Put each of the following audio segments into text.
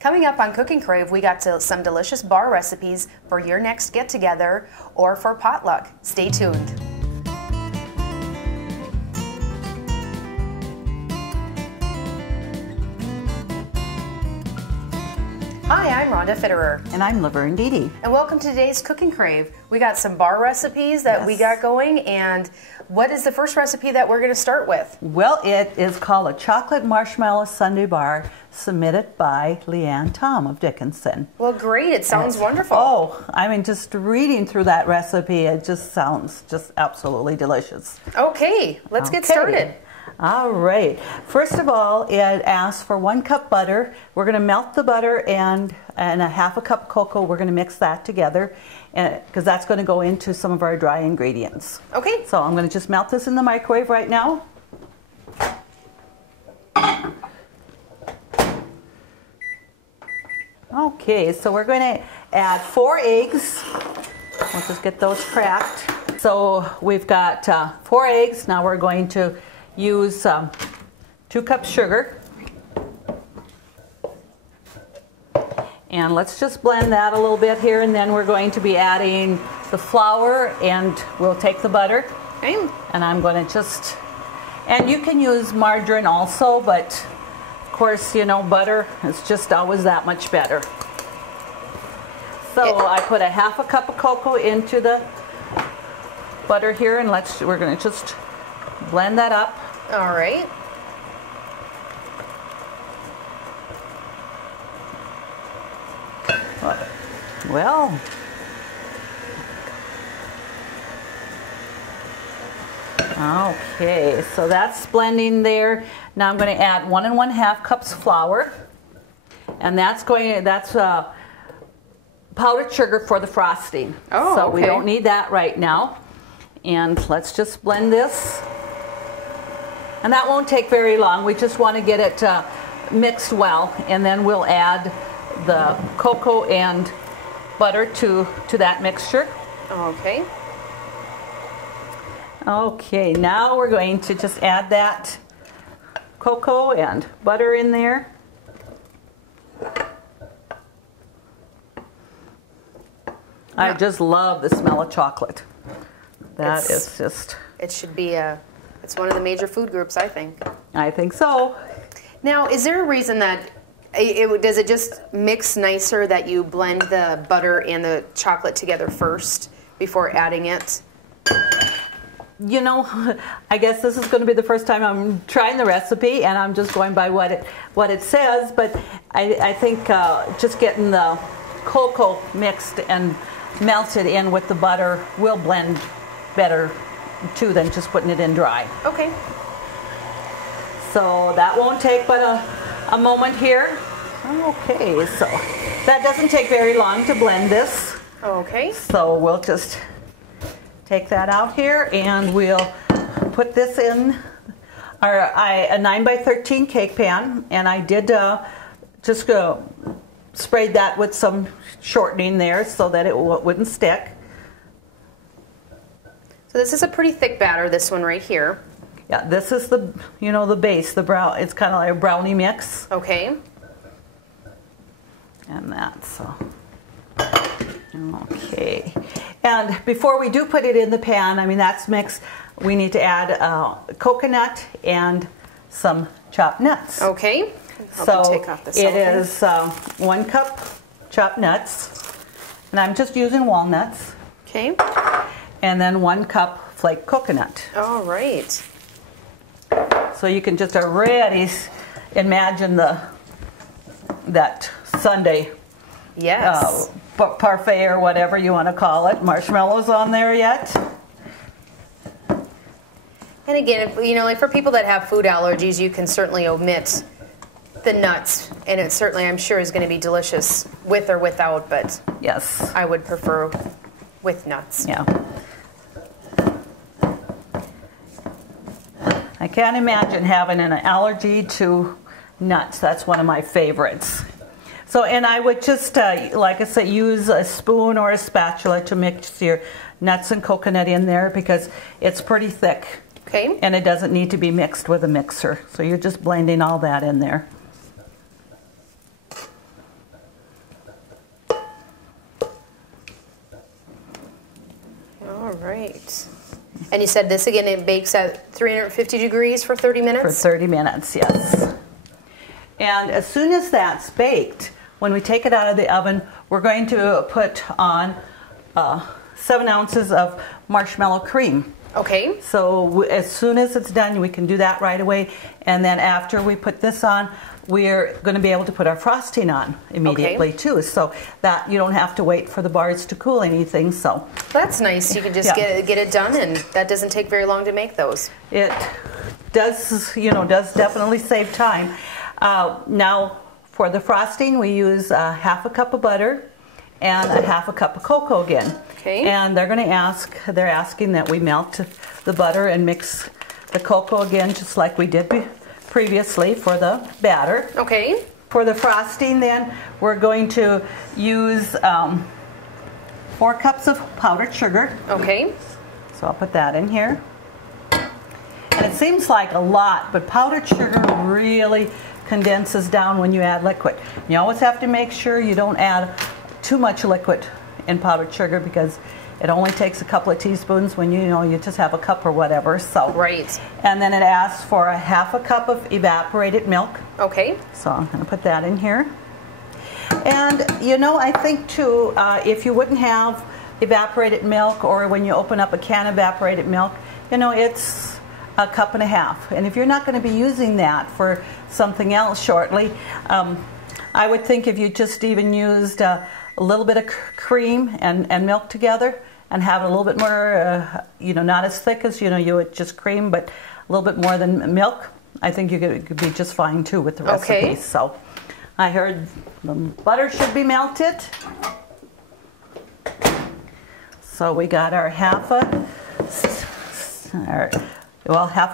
Coming up on Cooking Crave, we got to some delicious bar recipes for your next get-together or for potluck. Stay tuned. Hi, I'm Rhonda Fitterer. And I'm Laverne. And welcome to today's Cooking Crave. We got some bar recipes that we got going, and what is the first recipe that we're going to start with? Well, it is called a chocolate marshmallow sundae bar, submitted by Leanne Tom of Dickinson. Well, great. It sounds wonderful. Oh, I mean, just reading through that recipe, it just sounds just absolutely delicious. Okay, let's get started. All right. First of all, it asks for 1 cup butter. We're going to melt the butter and a half a cup cocoa. We're going to mix that together because that's going to go into some of our dry ingredients. Okay. So I'm going to just melt this in the microwave right now. Okay, so we're going to add 4 eggs. We'll just get those cracked. So we've got 4 eggs. Now we're going to use 2 cups sugar. And let's just blend that a little bit here, and then we're going to be adding the flour, and we'll take the butter. Okay. And I'm going to just, and you can use margarine also, but of course, you know, butter is just always that much better. So I put a half a cup of cocoa into the butter here, and we're going to just blend that up. All right. Well, okay, so that's blending there. Now I'm going to add 1 1/2 cups flour, and that's powdered sugar for the frosting. Oh, so okay. We don't need that right now. And let's just blend this. And that won't take very long. We just want to get it mixed well, and then we'll add the cocoa and butter to that mixture. Okay. Okay, now we're going to just add that cocoa and butter in there. I just love the smell of chocolate. That is just... It should be it's one of the major food groups, I think. I think so. Now, is there a reason that does it just mix nicer that you blend the butter and the chocolate together first before adding it? You know, I guess this is going to be the first time I'm trying the recipe, and I'm just going by what it says. But I think just getting the cocoa mixed and melted in with the butter will blend better too than just putting it in dry. Okay. So that won't take but a moment here. Okay, so that doesn't take very long to blend this. Okay. So we'll just take that out here, and we'll put this in a 9 by 13 cake pan, and I did just sprayed that with some shortening there so that it wouldn't stick. So this is a pretty thick batter, this one right here. Yeah, this is the base, the brown. It's kind of like a brownie mix. Okay. And that, so. Okay. And before we do put it in the pan, I mean, that's mixed, we need to add coconut and some chopped nuts. Okay. So take off the it is 1 cup chopped nuts, and I'm just using walnuts. Okay. And then 1 cup flaked coconut. All right. So you can just already imagine that sundae. Yes. Parfait or whatever you want to call it. Marshmallows on there yet? And again, like for people that have food allergies, you can certainly omit the nuts, and it certainly, I'm sure, is going to be delicious with or without, but yes, I would prefer with nuts. Yeah. I can't imagine having an allergy to nuts. That's one of my favorites. So, and I would just, like I said, use a spoon or a spatula to mix your nuts and coconut in there because it's pretty thick. Okay. And it doesn't need to be mixed with a mixer. So you're just blending all that in there. right. And you said this again, it bakes at 350 degrees for 30 minutes? For 30 minutes, yes. And as soon as that's baked, when we take it out of the oven, we're going to put on 7 ounces of marshmallow cream. Okay. So as soon as it's done, we can do that right away. And then after we put this on, we're going to be able to put our frosting on immediately too, so that you don't have to wait for the bars to cool anything. So that's nice. You can just get it done, and that doesn't take very long to make those. It does, does definitely save time. Now for the frosting, we use half a cup of butter and a half a cup of cocoa again. Okay. And they're asking that we melt the butter and mix the cocoa again, just like we did previously for the batter. Okay. For the frosting then, we're going to use 4 cups of powdered sugar. Okay. So I'll put that in here. And it seems like a lot, but powdered sugar really condenses down when you add liquid. You always have to make sure you don't add too much liquid in powdered sugar, because it only takes a couple of teaspoons when you just have a cup or whatever. So right. And then it asks for a half a cup of evaporated milk. Okay. So I'm going to put that in here. And I think too, if you wouldn't have evaporated milk, or when you open up a can of evaporated milk, it's a cup and a half. And if you're not going to be using that for something else shortly, I would think if you just even used a little bit of cream and milk together, and have it a little bit more, not as thick as you would just cream, but a little bit more than milk, I think you could be just fine too with the recipe. Okay. So I heard the butter should be melted. So we got our half a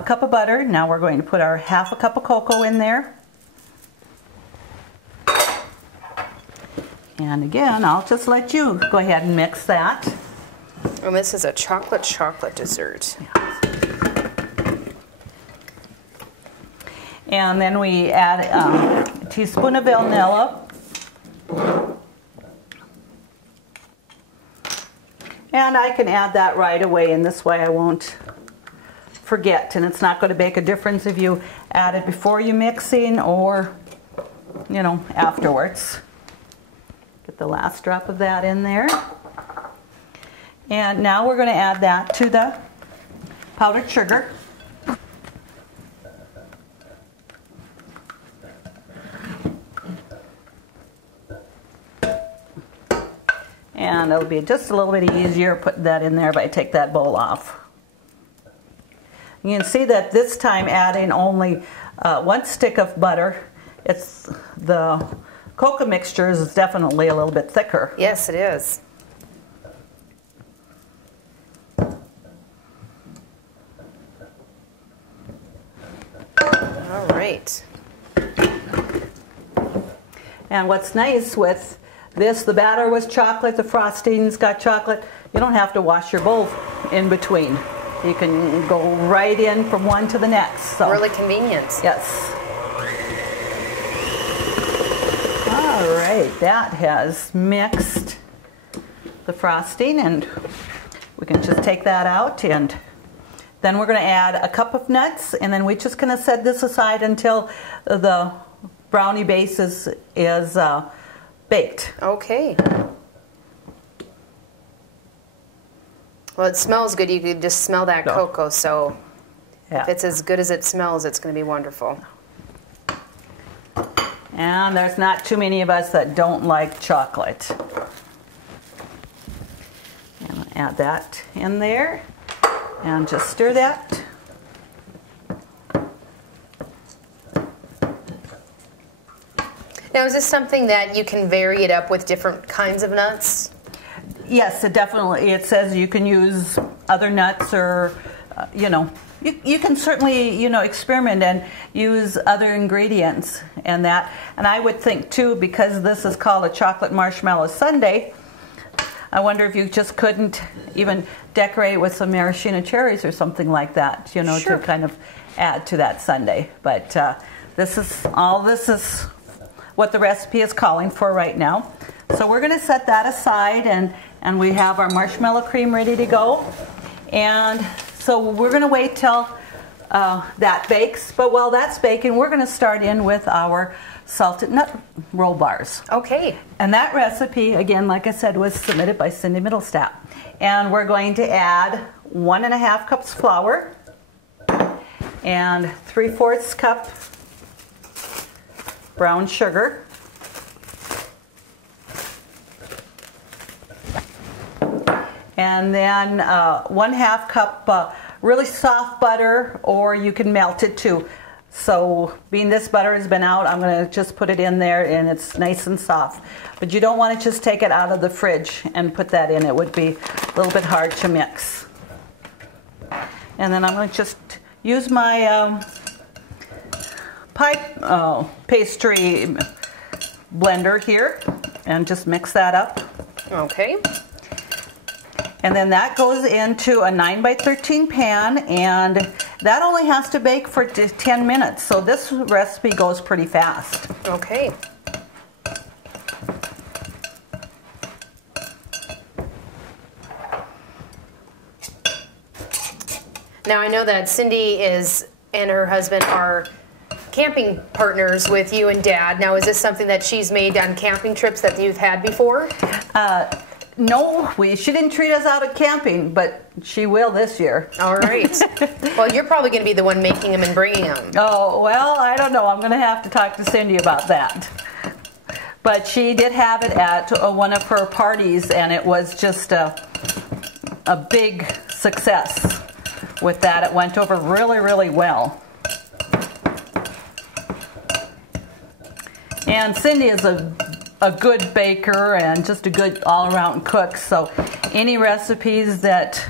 cup of butter. Now we're going to put our half a cup of cocoa in there. And again, I'll just let you go ahead and mix that. And this is a chocolate dessert. And then we add a teaspoon of vanilla. And I can add that right away, and this way I won't forget. And it's not going to make a difference if you add it before you mixing or, afterwards. Get the last drop of that in there. And now we're going to add that to the powdered sugar. And it'll be just a little bit easier putting that in there if I take that bowl off. You can see that this time adding only 1 stick of butter. It's the cocoa mixture is definitely a little bit thicker. Yes, it is. All right. And what's nice with this, the batter was chocolate, the frosting's got chocolate. You don't have to wash your bowl in between. You can go right in from one to the next. So. Really convenient. Yes. All right, that has mixed the frosting, and we can just take that out, and then we're going to add a cup of nuts, and then we're just going to set this aside until the brownie base is baked. Okay. Well, it smells good. You could just smell that cocoa, so if it's as good as it smells, it's going to be wonderful. And there's not too many of us that don't like chocolate. And I'll add that in there and just stir that. Now, is this something that you can vary it up with different kinds of nuts? Yes, it says you can use other nuts, or you can certainly experiment and use other ingredients and that. And I would think too, because this is called a chocolate marshmallow sundae, I wonder if you just couldn't even decorate with some maraschino cherries or something like that, Sure. to kind of add to that sundae. But this is what the recipe is calling for right now. So we're going to set that aside, and we have our marshmallow cream ready to go. And so we're going to wait till that bakes. But while that's baking, we're going to start in with our salted nut roll bars. Okay. And that recipe, again, like I said, was submitted by Cindy Middlestat. And we're going to add 1.5 cups flour and 3/4 cup brown sugar. And then 1/2 cup really soft butter, or you can melt it too. So being this butter has been out, I'm going to just put it in there and it's nice and soft. But you don't want to just take it out of the fridge and put that in. It would be a little bit hard to mix. And then I'm going to just use my pie pastry blender here and just mix that up. Okay. And then that goes into a 9x13 pan, and that only has to bake for 10 minutes. So this recipe goes pretty fast. Okay. Now I know that Cindy and her husband are camping partners with you and Dad. Now is this something that she's made on camping trips that you've had before? No, she didn't treat us out at camping, but she will this year. All right. Well, you're probably going to be the one making them and bringing them. Oh, well, I don't know. I'm going to have to talk to Cindy about that. But she did have it at one of her parties, and it was just a big success with that. It went over really, really well. And Cindy is a good baker and just a good all-around cook, so any recipes that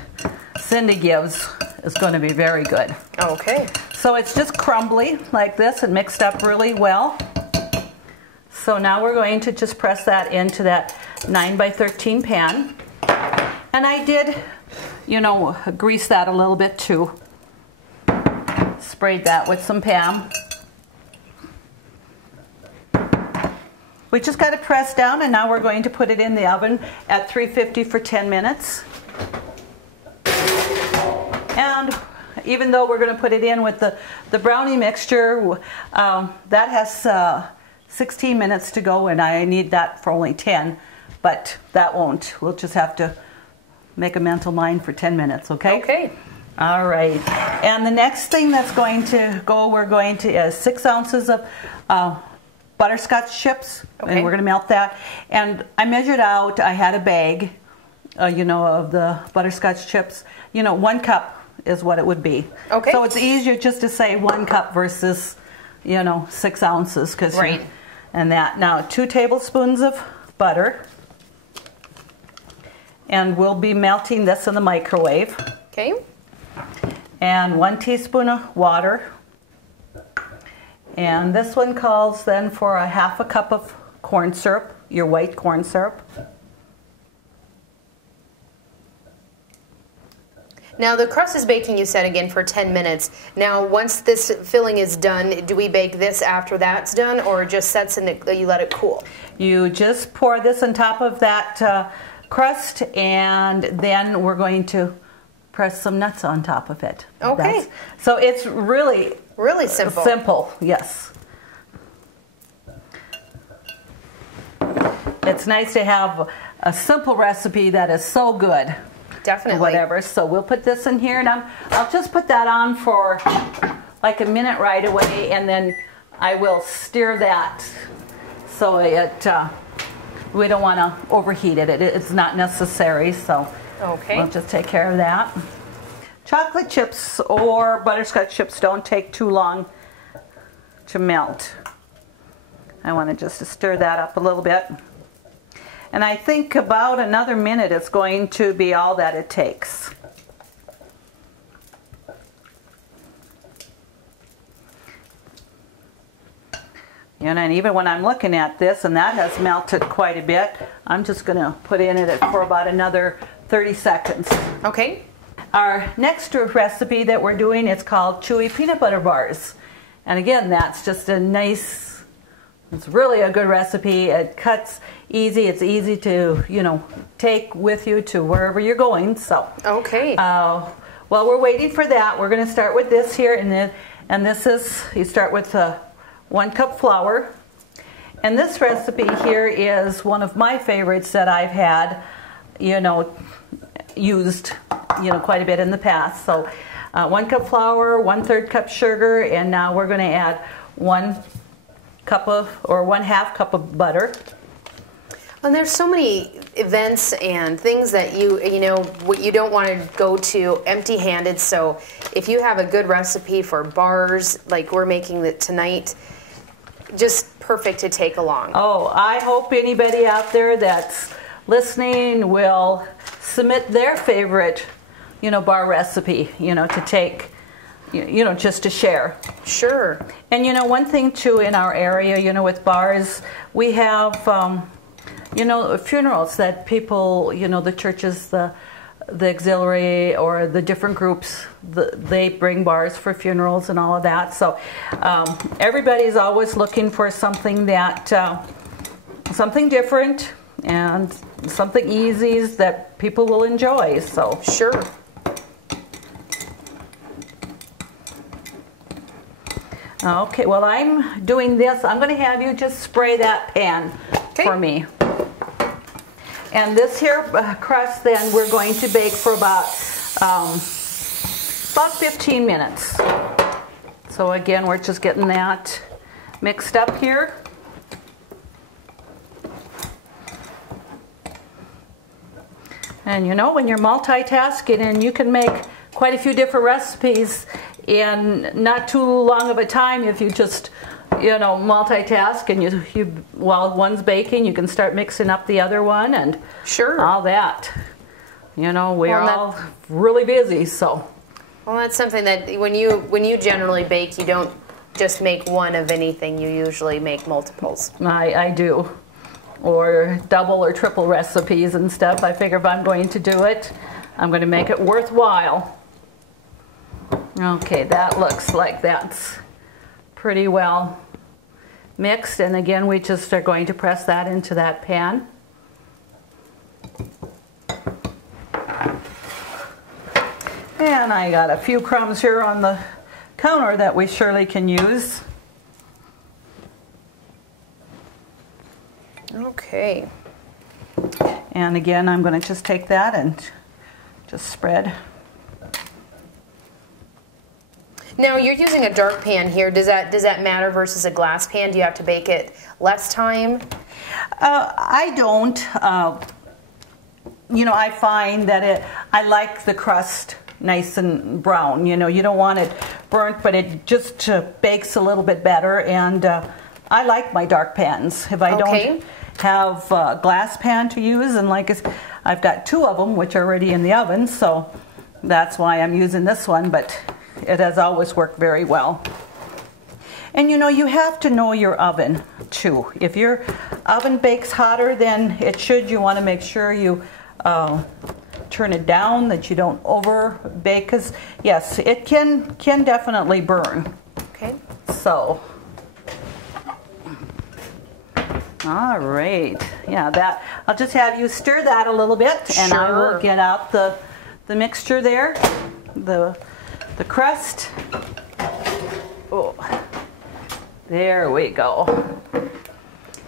Cindy gives is going to be very good. Okay. So it's just crumbly like this and mixed up really well. So now we're going to just press that into that 9x13 pan. And I did, you know, grease that a little bit too. Sprayed that with some Pam. We just got it pressed down, and now we're going to put it in the oven at 350 for 10 minutes. And even though we're going to put it in with the brownie mixture, that has 16 minutes to go, and I need that for only 10, but that won't. We'll just have to make a mental mind for 10 minutes, okay? Okay. All right. And the next thing that's going to go, we're going to 6 ounces of butterscotch chips, okay. And we're going to melt that. And I measured out, I had a bag, you know, of the butterscotch chips. You know, 1 cup is what it would be. Okay. So it's easier just to say 1 cup versus, you know, 6 ounces. Right. And that. Now, 2 tablespoons of butter. And we'll be melting this in the microwave. Okay. And 1 teaspoon of water. And this one calls then for a 1/2 cup of corn syrup, your white corn syrup. Now the crust is baking, you said, again for 10 minutes. Now once this filling is done, do we bake this after that's done, or it just sets in it, you let it cool? You just pour this on top of that crust, and then we're going to press some nuts on top of it. Okay. So it's really simple. Simple, yes. It's nice to have a simple recipe that is so good. Definitely. Whatever. So we'll put this in here, and I'll just put that on for like a minute right away, and then I will stir that so it we don't want to overheat it. It's not necessary, so okay. We'll just take care of that. Chocolate chips or butterscotch chips don't take too long to melt. I want to just stir that up a little bit. And I think about another minute is going to be all that it takes. And even when I'm looking at this, and that has melted quite a bit, I'm just going to put in it for about another 30 seconds. Okay. Our next recipe that we're doing is called Chewy peanut butter bars. And again, that's just a nice It's really a good recipe. It cuts easy. It's easy to, you know, take with you to wherever you're going. So okay. While we're waiting for that, we're going to start with this here, and this is, you start with 1 cup flour. And this recipe here is one of my favorites that I've had, you know, used, you know, quite a bit in the past. So 1 cup flour, 1/3 cup sugar, and now we're going to add 1 cup of, or 1/2 cup of butter. And there's so many events and things that you know, you don't want to go to empty-handed. So if you have a good recipe for bars, like we're making it tonight, just perfect to take along. Oh, I hope anybody out there that's listening will submit their favorite, you know, bar recipe, you know, to take, you know, just to share. Sure. And you know, one thing too in our area, you know, with bars, we have, you know, funerals that people, you know, the churches, the auxiliary or the different groups, they bring bars for funerals and all of that. So everybody's always looking for something that, something different and something easy that people will enjoy. So sure. Okay, well, I'm doing this. I'm going to have you just spray that pan for me. And this here crust, then we're going to bake for about 15 minutes. So again, we're just getting that mixed up here. And you know, when you're multitasking and you can make quite a few different recipes in not too long of a time if you just, you know, multitask and you while one's baking, you can start mixing up the other one and sure, all that. You know, we're all really busy, so. Well, that's something that when you generally bake, you don't just make one of anything. You usually make multiples. I do, or double or triple recipes and stuff. I figure if I'm going to do it, I'm going to make it worthwhile. Okay, that looks like that's pretty well mixed, and again we just are going to press that into that pan. And I got a few crumbs here on the counter that we surely can use. Okay. And again, I'm going to just take that and just spread. Now you're using a dark pan here. Does that matter versus a glass pan? Do you have to bake it less time? I don't. You know, I find that I like the crust nice and brown. You know, you don't want it burnt, but it just bakes a little bit better. And I like my dark pans. If I don't have a glass pan to use, and like I've got 2 of them which are already in the oven, so that's why I'm using this one. But it has always worked very well. And you know, you have to know your oven too. If your oven bakes hotter than it should, you want to make sure you turn it down, that you don't over bake, because yes, it can definitely burn. Okay. So. All right. Yeah, that I'll just have you stir that a little bit, and I will get out the mixture there, the crust. Oh, there we go.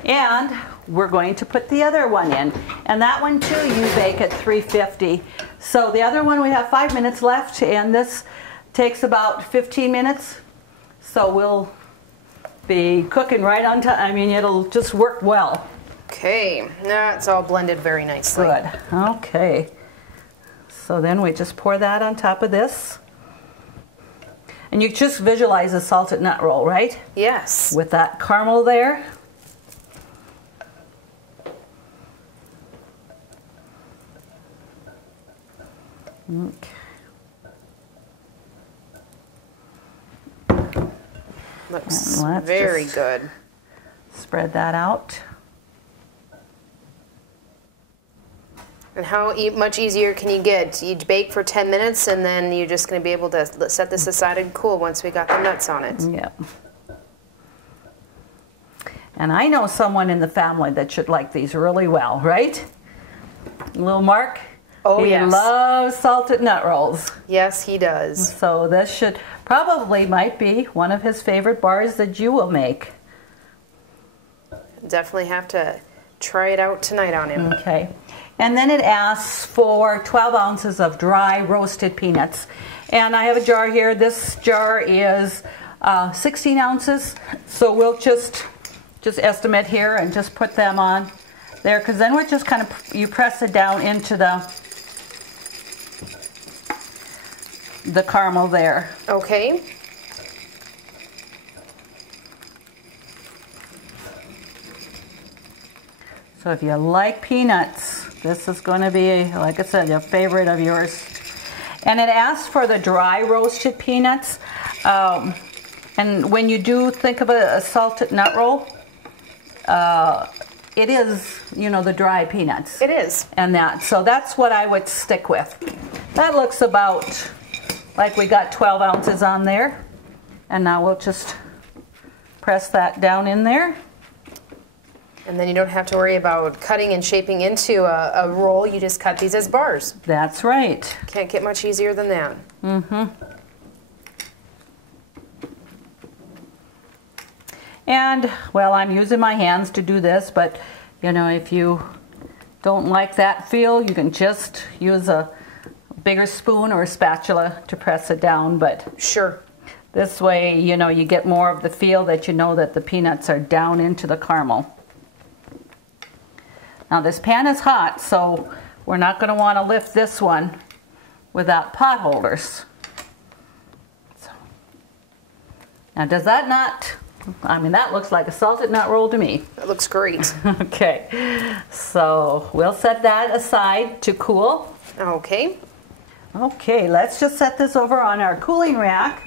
And we're going to put the other one in, and that one too you bake at 350. So the other one we have 5 minutes left, and this takes about 15 minutes. So we'll be cooking right on time. I mean, it'll just work well. Okay, that's all blended very nicely. Good. Okay. So then we just pour that on top of this. And you just visualize a salted nut roll, right? Yes. With that caramel there. Okay. Looks very good. Spread that out. And how much easier can you get? You bake for 10 minutes and then you're just going to be able to set this aside and cool once we got the nuts on it. Yep. And I know someone in the family that should like these really well, right? Little Mark? Oh, he yes. loves salted nut rolls. Yes, he does. So this should probably might be one of his favorite bars that you will make. Definitely have to try it out tonight on him. Okay. And then it asks for 12 ounces of dry roasted peanuts. And I have a jar here. This jar is 16 ounces. So we'll just estimate here and just put them on there, because then we're just kind of, you press it down into the caramel there. Okay. So if you like peanuts, this is going to be, like I said, a favorite of yours. And it asks for the dry roasted peanuts. And when you do think of a salted nut roll, it is, you know, the dry peanuts. It is. And that, so that's what I would stick with. That looks about like we got 12 ounces on there. And now we'll just press that down in there. And then you don't have to worry about cutting and shaping into a roll. You just cut these as bars. That's right. Can't get much easier than that. Mm-hmm. And, well, I'm using my hands to do this, but, you know, if you don't like that feel, you can just use a bigger spoon or a spatula to press it down. But sure. This way, you know, you get more of the feel that you know that the peanuts are down into the caramel. Now this pan is hot, so we're not going to want to lift this one without pot holders. So, now does that not, I mean, that looks like a salted nut roll to me. That looks great. Okay, so we'll set that aside to cool. Okay. Okay, let's just set this over on our cooling rack.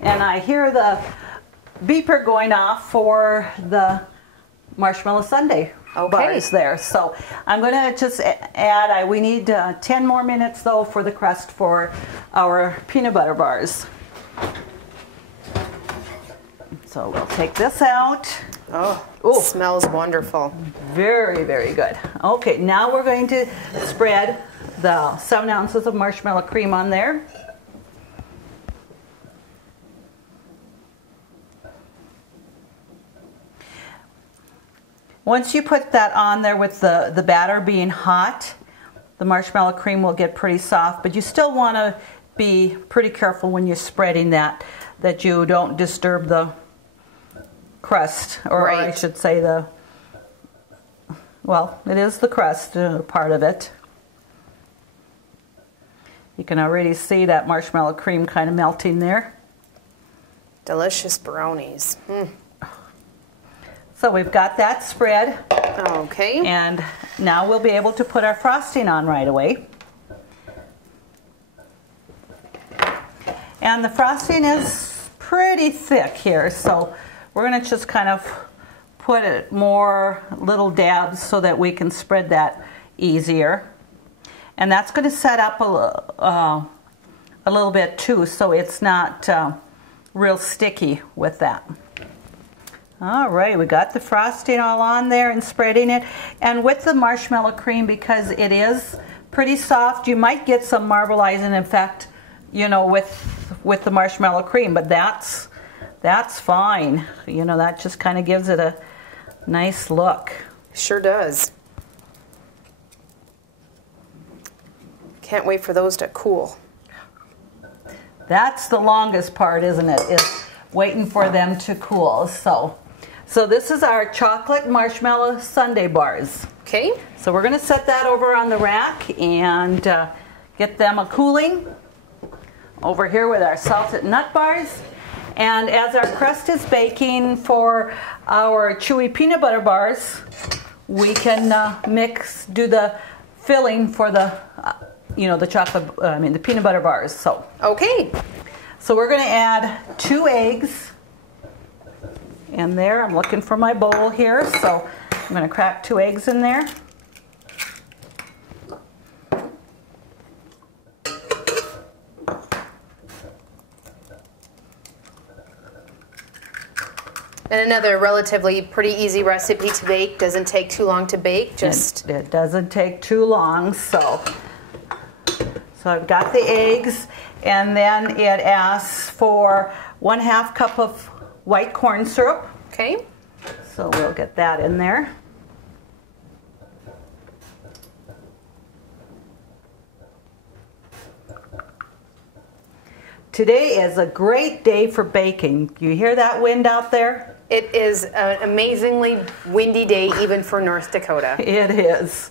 And I hear the beeper going off for the Marshmallow Sundae bars there. So I'm going to just add, we need 10 more minutes though for the crust for our peanut butter bars. So we'll take this out. Oh, ooh, smells wonderful. Very, very good. Okay, now we're going to spread the 7 ounces of marshmallow cream on there. Once you put that on there with the batter being hot, the marshmallow cream will get pretty soft, but you still want to be pretty careful when you're spreading that you don't disturb the crust, or right. I should say well, it is the crust part of it. You can already see that marshmallow cream kind of melting there. Delicious brownies. Mm. So we've got that spread. Okay. And now we'll be able to put our frosting on right away. And the frosting is pretty thick here, so we're going to just kind of put it more little dabs so that we can spread that easier. And that's going to set up a little bit too, so it's not real sticky with that. All right, we got the frosting all on there and spreading it. And with the marshmallow cream, because it is pretty soft, you might get some marbleizing effect, you know, with the marshmallow cream, but that's fine. You know, that just kind of gives it a nice look. Sure does. Can't wait for those to cool. That's the longest part, isn't it? Is waiting for them to cool. So this is our chocolate marshmallow sundae bars. Okay. So we're going to set that over on the rack and get them a cooling over here with our salted nut bars. And as our crust is baking for our chewy peanut butter bars, we can do the filling for the the chocolate, the peanut butter bars. So okay. So we're going to add 2 eggs in there. I'm looking for my bowl here, so I'm going to crack 2 eggs in there. And another relatively pretty easy recipe to bake. Doesn't take too long to bake. Just it doesn't take too long. So I've got the eggs, and then it asks for 1/2 cup of white corn syrup. Okay. So we'll get that in there. Today is a great day for baking. You hear that wind out there? It is an amazingly windy day even for North Dakota. It is.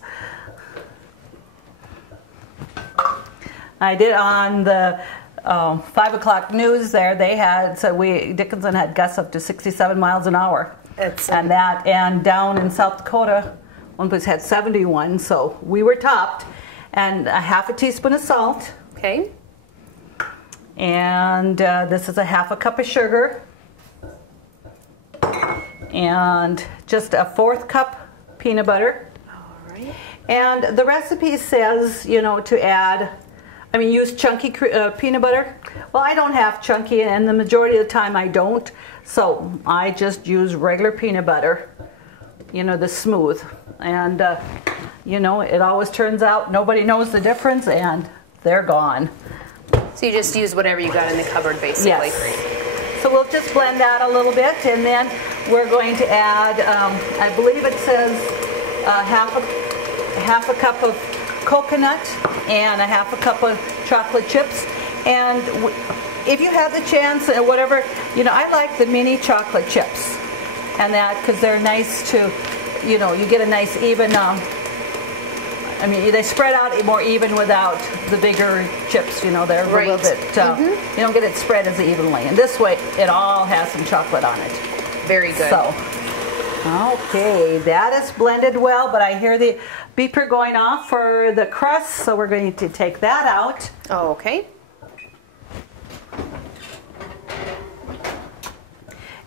I did on the 5 o'clock news there, they had, so Dickinson had gusts up to 67 miles an hour. And down in South Dakota, one place had 71, so we were topped. And 1/2 teaspoon of salt. Okay. And this is 1/2 cup of sugar. And just 1/4 cup peanut butter. All right. And the recipe says, you know, to add, use chunky peanut butter. Well, I don't have chunky, and the majority of the time I don't. So I just use regular peanut butter, you know, the smooth. And, you know, it always turns out nobody knows the difference, and they're gone. So you just use whatever you got in the cupboard, basically. Yes. So we'll just blend that a little bit, and then we're going to add, I believe it says half a cup of coconut and 1/2 cup of chocolate chips. And if you have the chance, whatever, you know, I like the mini chocolate chips, and that because they're nice to, you know, you get a nice even. They spread out more even without the bigger chips. You know, they're a little bit. You don't get it spread as evenly, and this way it all has some chocolate on it. Very good. So, okay, that is blended well, but I hear the beeper going off for the crust, so we're going to take that out. Oh, okay.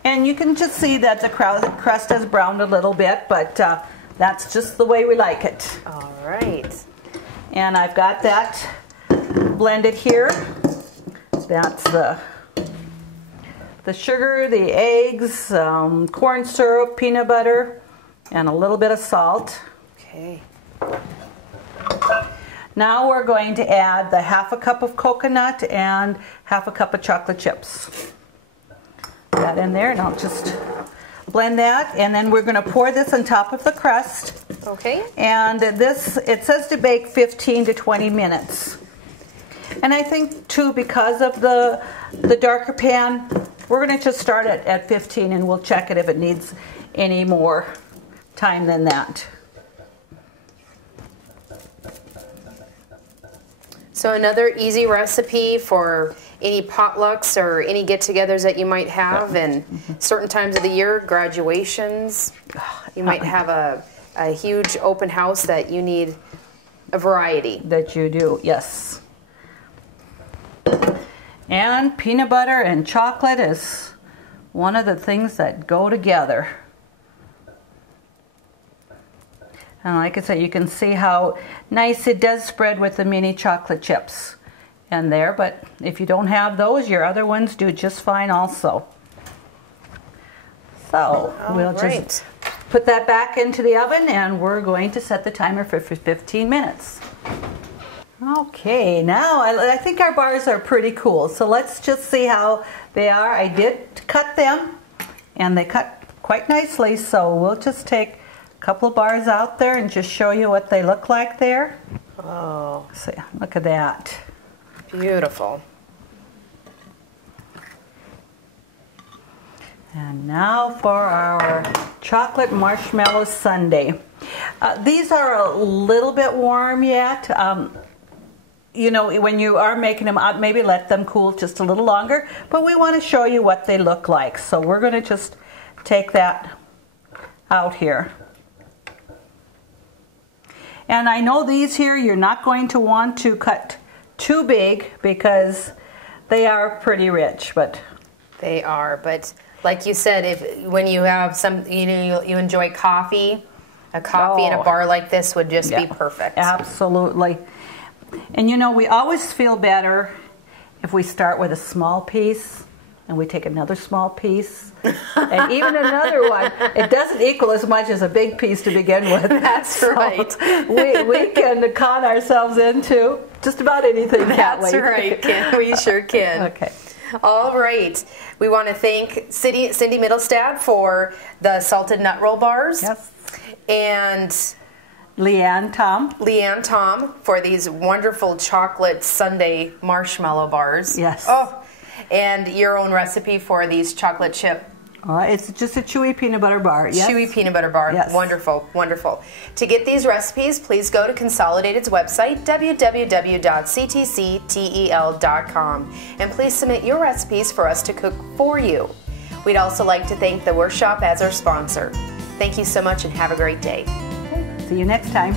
And you can just see that the crust has browned a little bit, but that's just the way we like it. All right. And I've got that blended here. That's the sugar, the eggs, corn syrup, peanut butter, and a little bit of salt. Okay. Now we're going to add the 1/2 cup of coconut and 1/2 cup of chocolate chips. That in there, and I'll just blend that, and then we're going to pour this on top of the crust. Okay. And this, it says to bake 15 to 20 minutes. And I think too, because of the darker pan, we're going to just start it at 15, and we'll check it if it needs any more time than that. So another easy recipe for any potlucks or any get-togethers that you might have, and certain times of the year, graduations. You might have a huge open house that you need a variety. That you do, yes. And peanut butter and chocolate is one of the things that go together. And like I said, you can see how nice it does spread with the mini chocolate chips in there, but if you don't have those, your other ones do just fine also. So we'll just put that back into the oven, and we're going to set the timer for 15 minutes. Okay, now I think our bars are pretty cool, so let's just see how they are. I did cut them, and they cut quite nicely, so we'll just take a couple of bars out there and just show you what they look like there. Oh, See, look at that. Beautiful. And now for our chocolate marshmallow sundae. These are a little bit warm yet. You know, when you are making them, maybe let them cool just a little longer, but we want to show you what they look like. So we're going to just take that out here. And I know these here, you're not going to want to cut too big because they are pretty rich, but they are. But like you said, when you have some, you know, you enjoy coffee, a coffee in a bar like this would just be perfect. Absolutely. And you know, we always feel better if we start with a small piece and we take another small piece, and even another one. It doesn't equal as much as a big piece to begin with. That's right. We can con ourselves into just about anything, can't we? That's right, Kim. We sure can. Okay. All right. We want to thank Cindy Middlestad for the salted nut roll bars. Yes. And Leanne Tom for these wonderful chocolate sundae marshmallow bars. Yes. Oh, and your own recipe for these chocolate chip. It's just a chewy peanut butter bar. Yes. Chewy peanut butter bar. Yes. Wonderful, wonderful. To get these recipes, please go to Consolidated's website, www.ctctel.com, and please submit your recipes for us to cook for you. We'd also like to thank the Workshop as our sponsor. Thank you so much and have a great day. See you next time.